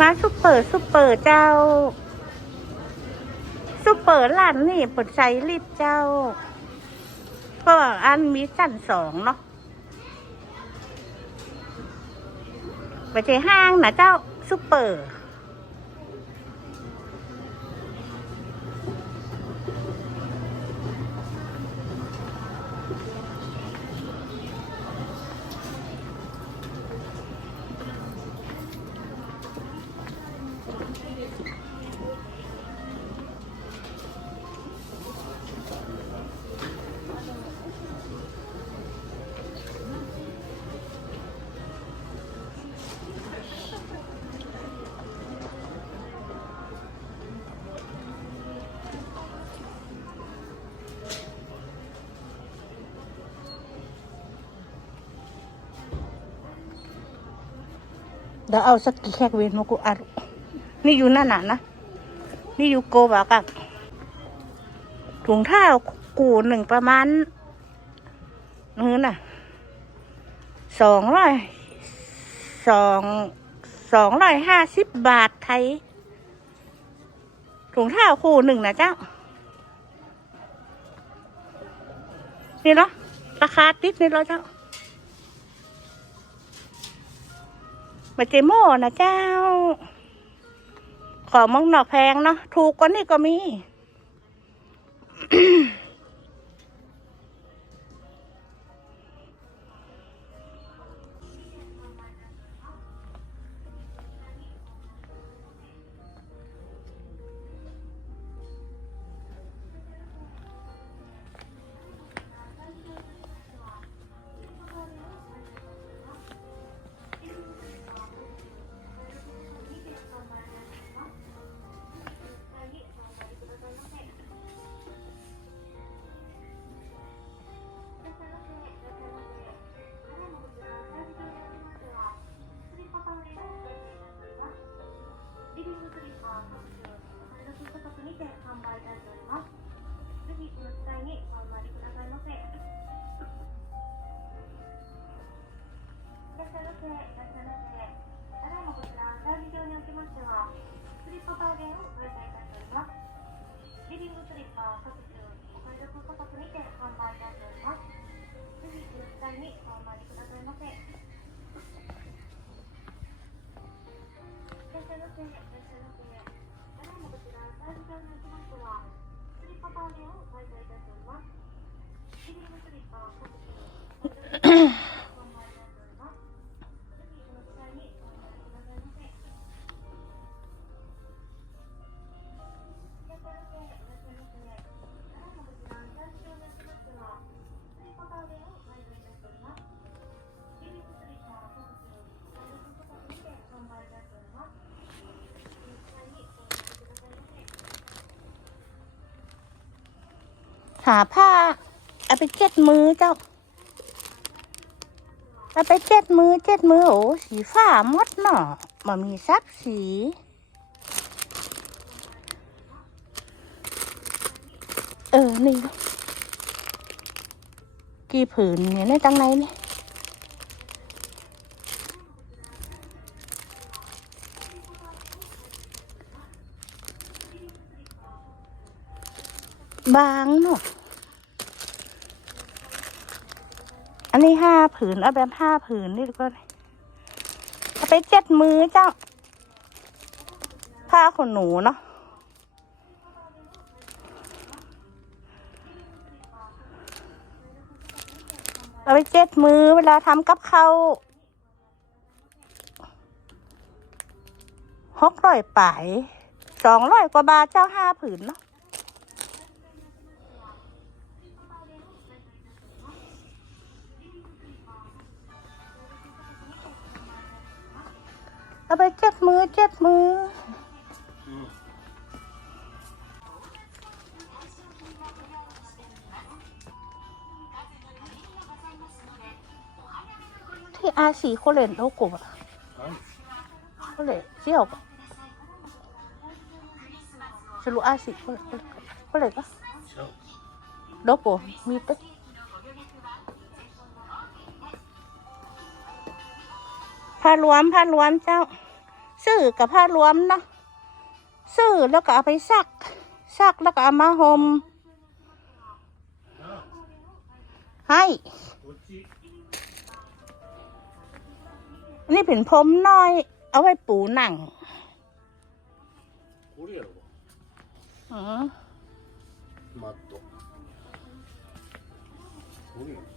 มาซุปเปอร์ซุปเปอร์เจ้าซุปเปอร์ร้านนี่เปิดใช้ลิตเจ้าเพราะว่าอันมีชั้นสองเนาะไปเจห้างนะเจ้าซุปเปอร์ เดี๋ยวเอาสักกี่แคกเวนมากูอัดนี่อยู่หนั่นน่ะนะ นี่อยู่โกบากับถุงเท้ากูหนึ่งประมาณนู้นน่ะสองร้อยสองสองร้อยห้าสิบบาทไทยถุงเท้าคู่หนึ่งนะเจ้า นี่เนาะราคาติดนี่เนาะเจ้า มาเจโม่นะเจ้า ของมังนอกแพงเนาะถูกกว่านี่ก็มี クリッパー各種お買い得価格にて販売いたしております。ぜひこの機会にお参りくださいませ。いらっしゃいませ、いらっしゃいませ。ただいまこちら、サービス場におきましては、クリッパパーゲンを開催いたしております。リビングクリッパ各種お買い得価格にて販売いたしております。ぜひこの機会にお参りくださいませ。いらっしゃいませ、いらっしゃいませ。ただいまこちら、サービス場におきましては、スリッパパーゲンを開催いたしております。リビングスリッパー各種お買い得価格にて販売いたしております。 หาผ้าเอาไปเจ็ดมือเจ้าเอาไปเจ็ดมือเจ็ดมือโอ้สีฟ้ามดเนาะมันมีซับสี เออ นี่ กี่ผืนเนี่ยในตังไหนเนี่ย บางเนาะอันนี้ห้าผืนเอาแบบห้าผืนนี่ดีกว่าเอาไปเจ็ดมือเจ้า ผ้าขนหนูเนาะเอาไปเจ็ดมือเวลาทำกับเขาวหกร้อยป่ายสองร้อยกว่าบาทเจ้าห้าผืนเนาะ เอาไปเจ็ดมือเจ็ดมือที่อาสีโคเลนโลก้อะโคเลนเจียวอะจะรู้อาสีโคเลนโคเลนปะโลก้มีเต้ ผ้ารวมผ้ารวมเจ้า ซื้อกับผ้ารวมเนาะซื้อแล้วก็เอาไปซัก ซักแล้วก็เอามาห่มให้ นี่เป็นพรมน้อย เอาไว้ปูหนัง これやろ อืม マットこれやろ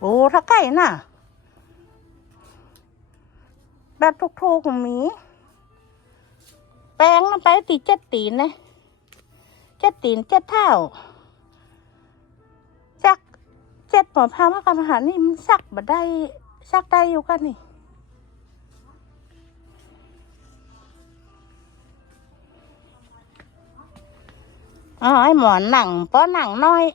โอ้ถ้าใกล้น่ะ แบบทุกๆมี แปลงมันไปตีเจ็ดตีนนะเจ็ดตีนเจ็ดเท่าจักเจ็ดหมอพามากันอาหารนี่มันสักบ่ได้สักได้อยู่กันนี่อ๋อไอหมอนหนังป้อหนังน้อย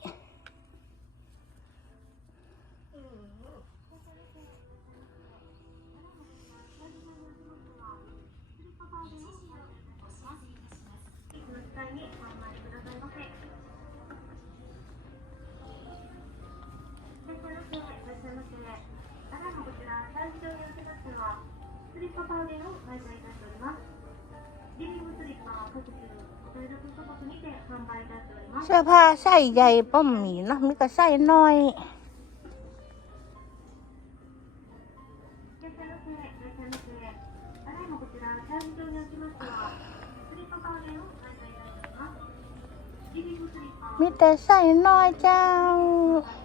会場におきましては、スリッパパーゲンを開催いたしております。リビングスリッパは各種お買い得価格にて販売いたしております。เสื้อผ้าไส้ใหญ่ป้อมหมีเนาะมีแต่ไส้น้อยいらっしゃいませ、いらっしゃいませ。ただいまこちら、会場におきましては、スリッパパーゲンを開催いたしております。リビングスリッパは各種お買い得価格にて販売いたしております。มีแต่ไส้น้อยเจ้า ส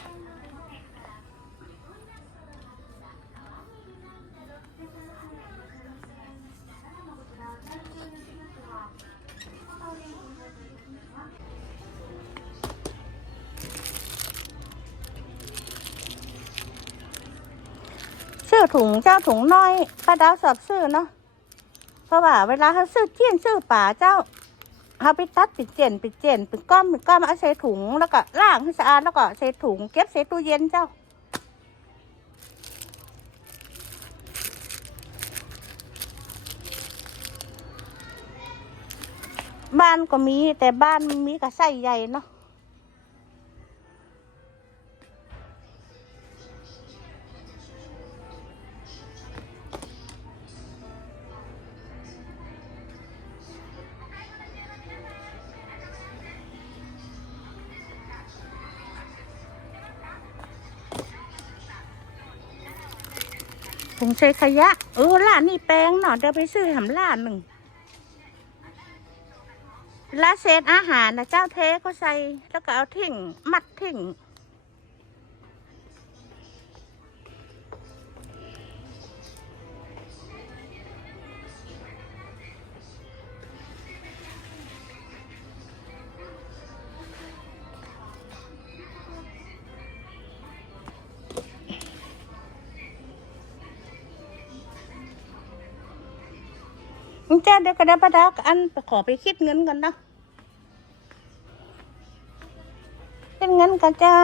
อถุงเจ้าถุงน้อยป้าดาวสอบซื้อเนาะเพราะว่าเวลาเขาซื้อเจียนซื้อป่าเจ้าเขาไปตัดปิดเจนปิดเจนปิดก้อมปิดก้อมเอาใส่ถุงแล้วก็ล้างให้สะอาดแล้วก็ใส่ถุงเก็บใส่ตู้เย็นเจ้าบ้านก็มีแต่บ้านมีกระไส้ใหญ่เนาะ ถุงใช้ขยะเออร้านนี่แปลงหน่อเดี๋ยวไปซื้อหำร้านหนึ่งและเศษอาหารนะเจ้าเทก็ใส่แล้วก็เอาทิ้งมัดทิ้ง เจ้าเดี๋ยวก็ได้ประดักอันขอไปคิดเงินกันนะคิดเงินกันเจ้า